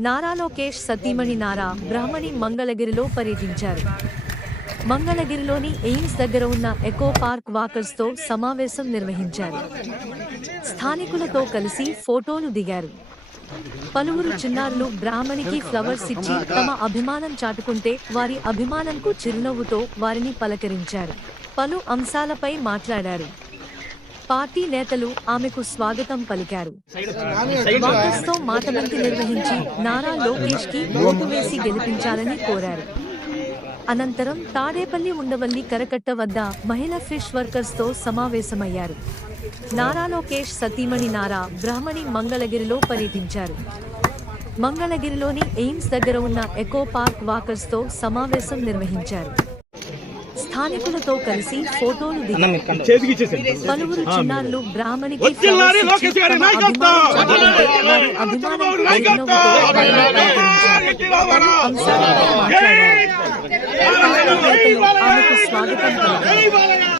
నారా లోకేష్ సతీమణి నారా బ్రాహ్మణి మంగళగిరిలో పర్యటించారు. మంగళగిరిలోని ఎయిమ్స్ దగ్గర ఉన్న ఎకో పార్క్ వాకర్స్తో సమావేశం నిర్వహించారు. స్థానికులతో కలిసి ఫోటోలు దిగారు. పలువురు చిన్నారులు బ్రాహ్మణికి ఫ్లవర్స్ ఇచ్చి తమ అభిమానం చాటుకుంటే వారి అభిమానంకు చిరునవ్వుతో వారిని పలకరించారు. పలు అంశాలపై మాట్లాడారు. పార్టీ నేతలు ఆమెకు స్వాగతం పలికారు. వాకర్స్తో మాటమంతి నిర్వహించి నారా లోకేష్కి ఓటు వేసి గెలిపించాలని కోరారు. అనంతరం తాడేపల్లి ఉండవల్లి కరకట్ట వద్ద మహిళా ఫిష్ వర్కర్స్తో సమావేశమయ్యారు. నారా లోకేష్ సతీమణి నారా బ్రహ్మణి మంగళగిరిలో పర్యటించారు. మంగళగిరిలోని ఎయిమ్స్ దగ్గర ఉన్న ఎకో పార్క్ వాకర్స్తో సమావేశం నిర్వహించారు. స్థానికులతో కలిసి ఫోటోలు దిగారు. పలువురు చిన్నారులు బ్రాహ్మణికి ఆమెకు స్వాగతం పలికారు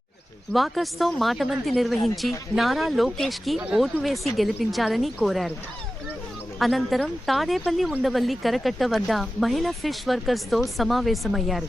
వాకర్స్తో మాటమంతి నిర్వహించి నారా లోకేష్కి ఓటు వేసి గెలిపించాలని కోరారు. అనంతరం తాడేపల్లి ఉండవల్లి కరకట్ట వద్ద మహిళా ఫిష్ వర్కర్స్తో సమావేశమయ్యారు.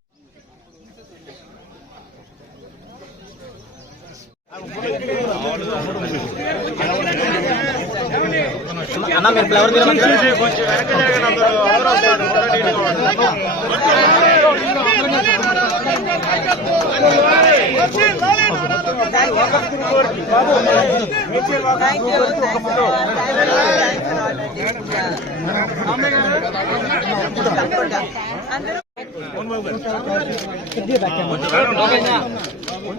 అన్న మీరు ఫ్లవర్ అందరూ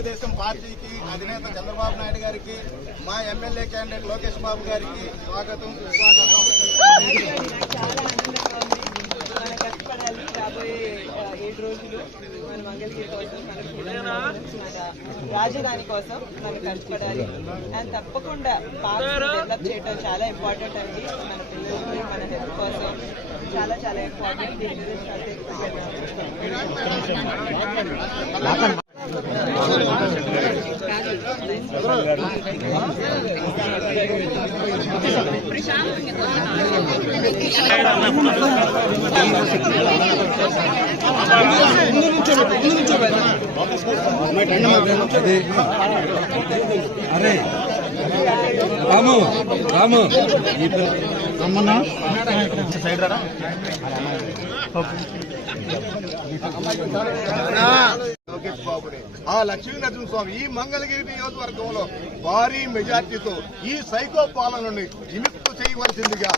తెలుగుదేశం పార్టీకి అధినేత చంద్రబాబు నాయుడు గారికి మా ఎమ్మెల్యే క్యాండిడేట్ లోకేష్ బాబు గారికి స్వాగతం సుస్వాగతం. చాలా ఏడు రోజులు మన మంగళగిరి కోసం మన రాజధాని కోసం మనం కష్టపడాలి. అండ్ తప్పకుండా పార్క్ డెవలప్ చేయడం చాలా ఇంపార్టెంట్ అండి. మన పిల్లలకి మన హెల్త్ కోసం చాలా చాలా ఇంపార్టెంట్ దీని మీద అరే రాము రాము. రమ్మన్నా? సైడ్ రా. లోకేష్ బాబుని. ఆ లక్ష్మీ నరసింహస్వామి ఈ మంగళగిరి నియోజకవర్గంలో భారీ మెజార్టీతో ఈ సైకో పాలనని విముక్తి చేయవలసిందిగా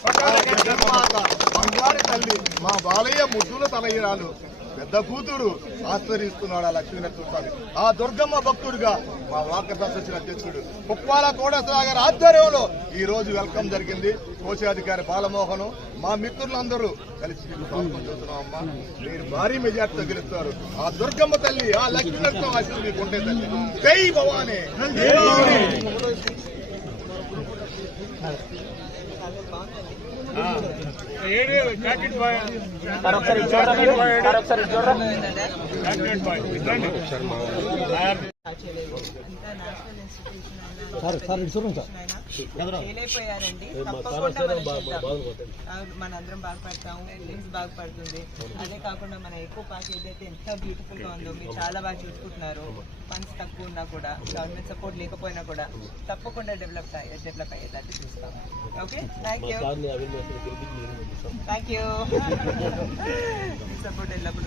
బంగారు తల్లి మా బాలయ్య ముద్దుల తలయ్యరాలు పెద్ద కూతురు ఆశ్రయిస్తున్నాడు ఆ లక్ష్మీనరసింహస్వామి ఆ దుర్గమ్మ భక్తుడిగా మా వాకర్ అసోసియేషన్ అధ్యక్షుడు. కుప్పాల కోడసాగర్ ఆధ్వర్యంలో ఈ రోజు వెల్కమ్ జరిగింది. కోశాధికారి బాలమోహన్ మా మిత్రులందరూ కలిసి చూస్తున్నామమ్మా మీరు భారీ మెజార్టీతో గెలుస్తారు. ఆ దుర్గమ్మ తల్లి ఆ లక్ష్మీ ఆశీస్సులు మీకు ఉంటే తల్లి జై భవానీ! ఒకసారి ఇటు చూడరా? ఒకసారి చూడరా చేయలేకపోయారండి తప్పకుండా మనం చేద్దాం. అవును, మనందరం బాగుపడతాం లిమ్స్ బాగుపడుతుంది. అదే కాకుండా మన ఎక్కువ పార్క్ ఏదైతే ఎంత బ్యూటిఫుల్గా ఉందో మీరు చాలా బాగా చూసుకుంటున్నారు. ఫండ్స్ తక్కువ ఉన్నా కూడా గవర్నమెంట్ సపోర్ట్ లేకపోయినా కూడా తప్పకుండా డెవలప్ డెవలప్ అయ్యేటట్టు చూస్తాం okay thank you thank you support ఎల్లప్పుడు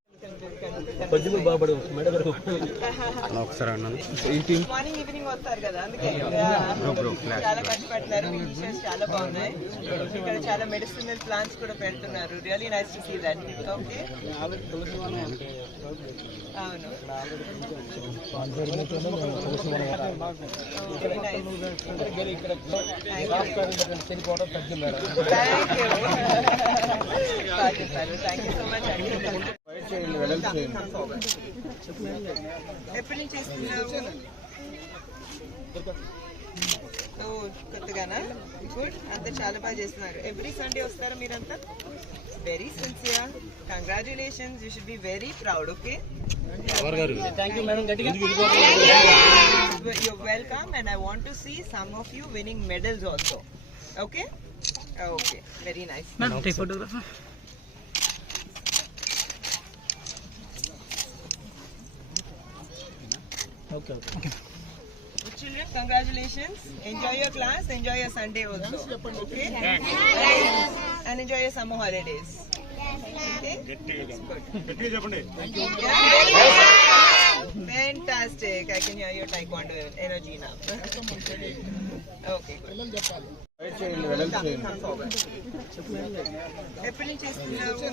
వల్లయ్య గారు కొంచెం నూరా శ్రీని మార్నింగ్ ఈవినింగ్ వస్తారు కదా అందుకే. చాలా కష్టపడుతున్నారు మీ చాలా బాగున్నాయి. ఇక్కడ చాలా మెడిసినల్ ప్లాంట్స్ కూడా పెడుతున్నారు. Really nice to see that okay అవును. Thank you thank you so much అండి ఎప్పటి నుంచి చేస్తున్నావు కొత్తగానా గుడ్ అంతా చాలా బాగా చేస్తున్నారు ఎవ్రీ సండే వస్తారా మీరంతా very sincere congratulations you should be very proud okay welcome and I want to see some of you to medals also okay okay very nice photographer Okay? Okay, very nice. Children, congratulations. Enjoy your class, enjoy your Sunday also. Okay? And enjoy your summer holidays. Okay? Good. Fantastic. I can hear your taekwondo energy now. okay. Come forward. ఎప్పటి నుంచి చేస్తున్నావు